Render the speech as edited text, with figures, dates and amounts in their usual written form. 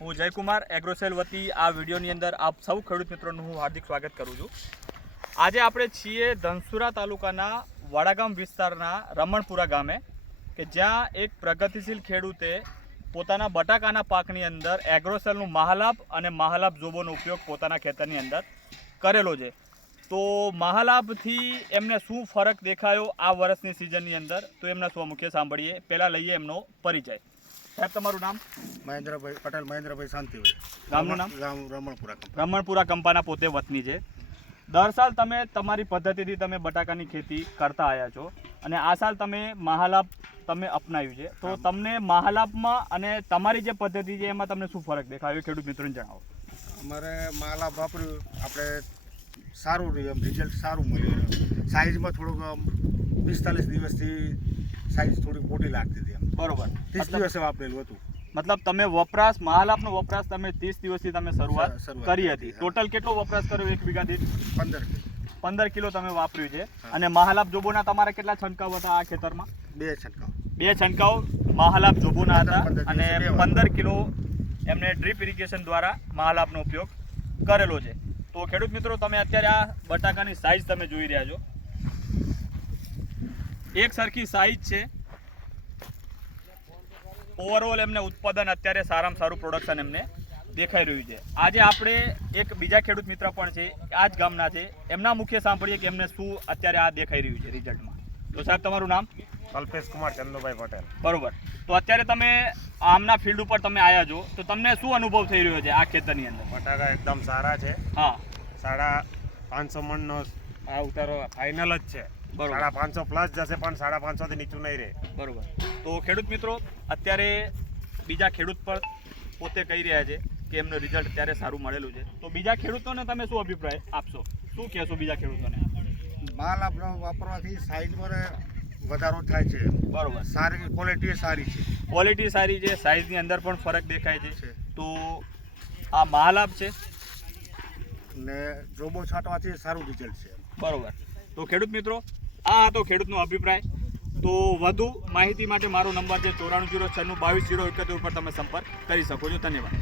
હું જયકુમાર એગ્રોસેલ વતી આ વિડીયોની અંદર આપ સૌ ખેડૂત મિત્રોનું હું હાર્દિક સ્વાગત કરું છું। આજે આપણે છીએ ધનસુરા તાલુકાના વાડાગામ વિસ્તારના રમણપુરા ગામે કે જ્યાં એક પ્રગતિશીલ ખેડૂતે પોતાના બટાકાના પાકની અંદર એગ્રોસેલનું મહાલાભ અને મહાલાભ જોબોનો ઉપયોગ પોતાના ખેતરની અંદર કરેલો છે। તો મહાલાભથી એમને શું ફરક દેખાયો આ વર્ષની સિઝનની અંદર તો એમના સ્વમુખે સાંભળીએ। પહેલાં લઈએ એમનો પરિચય। સાહેબ, તમારું નામ? મહેન્દ્રભાઈ પટેલ, મહેન્દ્રભાઈ શાંતિભાઈ। ગામનું નામ? ગામ રમણપુરા। રમણપુરા કંપાના પોતે વતની છે। દર સાલ તમે તમારી પદ્ધતિથી તમે બટાકાની ખેતી કરતા આવ્યા છો અને આ સાલ તમે મહાલાભ તમે અપનાવ્યું છે, તો તમને મહાલાભમાં અને તમારી જે પદ્ધતિ છે એમાં તમને શું ફરક દેખાયો ખેડૂત મિત્રોને જણાવો। અમારે મહાલાભ વાપર્યું, આપણે સારું રહ્યું, રિઝલ્ટ સારું મળ્યું। સાઇઝમાં થોડુંક 45 દિવસથી સાઇઝ થોડી મોટી લાગતી હતી, બરોબર। 30 દિવસે વાપરેલું હતું। મતલબ તમે વપરાશ મહાલાભનો વપરાશ તમે 30 દિવસથી તમે શરૂઆત કરી હતી। ટોટલ કેટલો વપરાશ કર્યો એક વીઘા દીઠ? 15 કિલો તમે વાપર્યું છે। અને મહાલાભ જોબોના તમારા કેટલા છંટકાવ હતા આ ખેતરમાં? 2 છંટકાવ। 2 છંટકાવ મહાલાભ જોબોના હતા 15 અને દિવસે 15 કિલો એમને ડ્રીપ ઇરિગેશન દ્વારા મહાલાભનો ઉપયોગ કરેલો છે। તો ખેડૂત મિત્રો, તમે અત્યારે આ બટાકાની સાઇઝ તમે જોઈ રહ્યા છો, એક સરખી સાઇઝ છે। ઓવરઓલ એમને ઉત્પાદન અત્યારે સારામાં સારું પ્રોડક્શન એમને દેખાઈ રહ્યું છે। આજે આપણે એક બીજા ખેડૂત મિત્ર પણ છે, આ જ ગામના છે, એમના મુખ્ય સાંભળીએ કે એમને શું અત્યારે આ દેખાઈ રહ્યું છે રિઝલ્ટમાં। તો સાહેબ, તમારું નામ? કલ્પેશ કુમાર ચંદુભાઈ પટેલ। બરોબર। તો અત્યારે તમે આમના ફિલ્ડ ઉપર તમે આવ્યા છો, તો તમને શું અનુભવ થઈ રહ્યો છે આ ખેતરની અંદર? બટાકા એકદમ સારા છે। હા, 550 મણનો આ ઉતારો ફાઇનલ જ છે। બરોબર। 550 પ્લસ જશે, પણ 550 થી નીચું નહીં રહે। બરોબર। તો ખેડૂત મિત્રો, અત્યારે બીજા ખેડૂત પણ પોતે કહી રહ્યા છે કે એમનું રિઝલ્ટ અત્યારે સારું મળેલું છે। તો બીજા ખેડૂતોને તમે શું અભિપ્રાય આપશો, શું કહેશો બીજા ખેડૂતોને? મહાલાભ વાપરવાથી સાઇઝમાં વધારો થાય છે। બરોબર। સારી ક્વોલિટી સારી છે। ક્વોલિટી સારી છે, સાઇઝની અંદર પણ ફરક દેખાય છે। તો આ મહાલાભ છે ને જોબો છાંટવાથી સારું રિઝલ્ટ છે। બરોબર। તો ખેડૂત મિત્રો, આ હતો ખેડૂતનો અભિપ્રાય। તો વધુ માહિતી માટે મારો નંબર છે 9406922071 ઉપર તમે સંપર્ક કરી શકો છો। ધન્યવાદ।